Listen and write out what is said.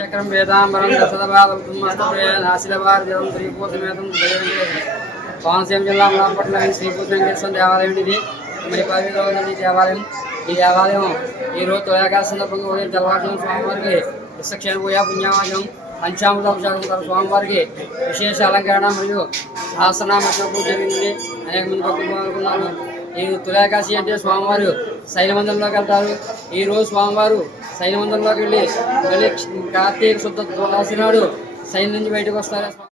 చక్రం వేదాంబరం దశదభారతం శ్రీపూర్ణమేతం కోనసీమ జిల్లా అమలాపట్ల శ్రీపూర్ణ వెంకటేశ్వర దేవాలయం ఇది మైపావిలో ఉన్నది దేవాలయం. ఈ దేవాలయం ఈరోజు తొలగాసి సందర్భంగా ఉదయం తెల్లవారుజామున స్వామివారికి విశ్వక్షేణ పూజ పుణ్యావాచం పంచామృతాభిషేకం స్వామివారికి విశేష అలంకరణ మరియు సహస్రనామ పూజ జరిగింది. అనేక మంది భక్తులు పాల్గొన్నారు. ఈ తులాకాశి అంటే స్వామివారు శైలమందిరంలోకి వెళ్తారు. ఈరోజు స్వామివారు శైలమందిరంలోకి వెళ్ళి మళ్ళీ కార్తీక శుద్ధ తులసి నాడు శైలి నుంచి బయటకు వస్తారు.